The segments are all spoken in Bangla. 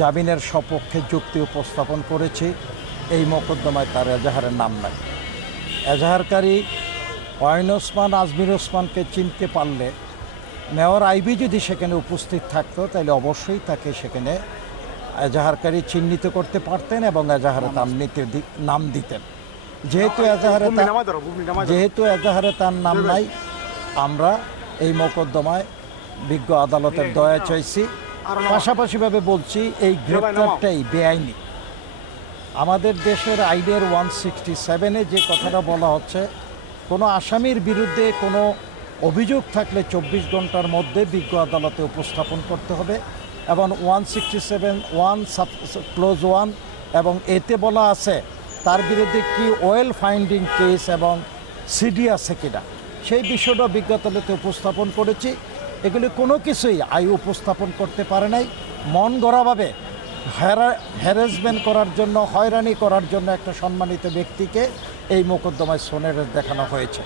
জামিনের সপক্ষে যুক্তি উপস্থাপন করেছি। এই মোকদ্দমায় তার এজাহারের নাম নাই। এজাহারকারী অয়ন ওসমান, আজমির ওসমানকে চিনতে পারলে মেয়র আইবি যদি সেখানে উপস্থিত থাকতো তাহলে অবশ্যই তাকে সেখানে এজাহারকারী চিহ্নিত করতে পারতেন এবং এজাহারে তার নাম দিতেন। যেহেতু এজাহারে তার নাম নাই, আমরা এই মোকদ্দমায় বিজ্ঞ আদালতের দয়া চাইছি। পাশাপাশিভাবে বলছি, এই গ্রেপ্তারটাই বেআইনি। আমাদের দেশের আইনের 167-এ যে কথাটা বলা হচ্ছে, কোনো আসামির বিরুদ্ধে কোনো অভিযোগ থাকলে 24 ঘন্টার মধ্যে বিজ্ঞ আদালতে উপস্থাপন করতে হবে এবং 167(1) এবং এতে বলা আছে তার বিরুদ্ধে কি ওয়েল ফাইন্ডিং কেস এবং সিডি আছে কিনা, সেই বিষয়টা বিজ্ঞ আদালতে উপস্থাপন করেছি। এগুলি কোনো কিছুই উপস্থাপন করতে পারে নাই। মন গড়াভাবে হ্যারাসমেন্ট করার জন্য, হয়রানি করার জন্য একটা সম্মানিত ব্যক্তিকে এই মোকদ্দমায় সোনের দেখানো হয়েছে।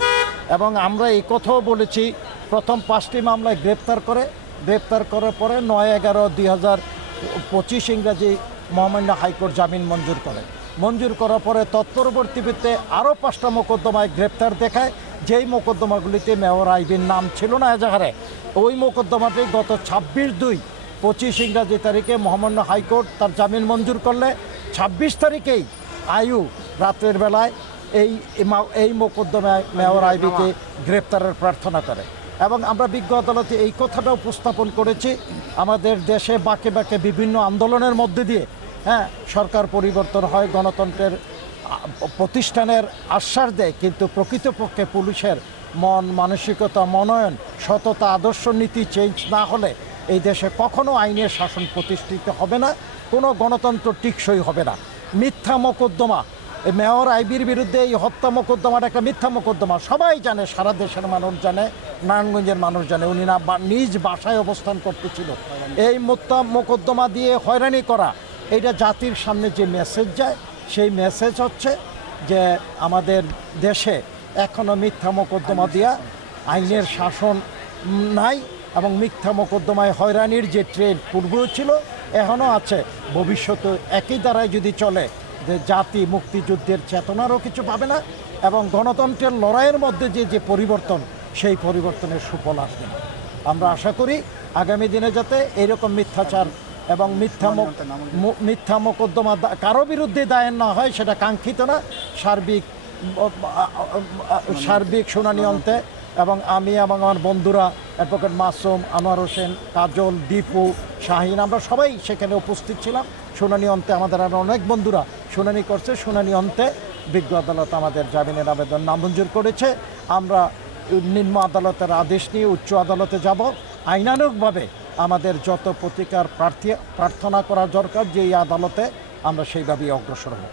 এবং আমরা এই কথাও বলেছি, প্রথম 5টি মামলায় গ্রেপ্তার করার পরে 9/11/2025 ইংরাজি মহামান্য হাইকোর্ট জামিন মঞ্জুর করার পরে তৎপরবর্তীতে আরও 5টা মোকদ্দমায় গ্রেপ্তার দেখায়। যেই মোকদ্দমাগুলিতে মেয়র আইবির নাম ছিল না এজাহারে, ওই মোকদ্দমাটি গত 26/2/25 ইংরাজি তারিখে মহামান্য হাইকোর্ট তার জামিন মঞ্জুর করলে 26 তারিখেই আইয়ু রাতের বেলায় এই মোকদ্দমায় মেয়র আইবিকে গ্রেপ্তারের প্রার্থনা করে। এবং আমরা বিজ্ঞ আদালতে এই কথাটা উপস্থাপন করেছি, আমাদের দেশে বাঁকে বাঁকে বিভিন্ন আন্দোলনের মধ্যে দিয়ে সরকার পরিবর্তন হয়, গণতন্ত্রের প্রতিষ্ঠানের আশ্বাস দেয়, কিন্তু প্রকৃতপক্ষে পুলিশের মন মানসিকতা, মনোনয়ন, সততা, আদর্শ নীতি চেঞ্জ না হলে এই দেশে কখনো আইনের শাসন প্রতিষ্ঠিত হবে না, কোনো গণতন্ত্র টিকসই হবে না। মিথ্যা মোকদ্দমা, মেয়র আইবির বিরুদ্ধে এই হত্যা মোকদ্দমাটা একটা মিথ্যা মোকদ্দমা, সবাই জানে, সারা দেশের মানুষ জানে, নারায়ণগঞ্জের মানুষ জানে। উনি নিজ বাসায় অবস্থান করতেছিল। এই মোকদ্দমা দিয়ে হয়রানি করা, এইটা জাতির সামনে যে মেসেজ যায়, সেই মেসেজ হচ্ছে যে আমাদের দেশে এখনও মিথ্যা মোকদ্দমা দিয়া আইনের শাসন নাই এবং মিথ্যা মোকদ্দমায় হয়রানির যে ট্রেন্ড পূর্বেও ছিল, এখনও আছে, ভবিষ্যতে একই দ্বারাই যদি চলে, যে জাতি মুক্তিযুদ্ধের চেতনারও কিছু পাবে না এবং গণতন্ত্রের লড়াইয়ের মধ্যে যে পরিবর্তন, সেই পরিবর্তনের সুফল আসবে না। আমরা আশা করি আগামী দিনে যাতে এইরকম মিথ্যাচার এবং মিথ্যা মোকদ্দমা কারো বিরুদ্ধে দায়ের না হয়, সেটা কাঙ্ক্ষিত না। সার্বিক শুনানি অন্তে এবং আমি এবং আমার বন্ধুরা অ্যাডভোকেট মাসুম, আনোয়ার হোসেন, কাজল, দীপু, শাহিন, আমরা সবাই সেখানে উপস্থিত ছিলাম। শুনানি অন্তে আমাদের আরও অনেক বন্ধুরা শুনানি করছে। শুনানি অন্তে বিজ্ঞ আদালত আমাদের জামিনের আবেদন নামঞ্জুর করেছে। আমরা নিম্ন আদালতের আদেশ নিয়ে উচ্চ আদালতে যাব। আইনানুগভাবে আমাদের যত প্রতিকার প্রার্থনা করা দরকার যে এই আদালতে, আমরা সেইভাবেই অগ্রসর হব।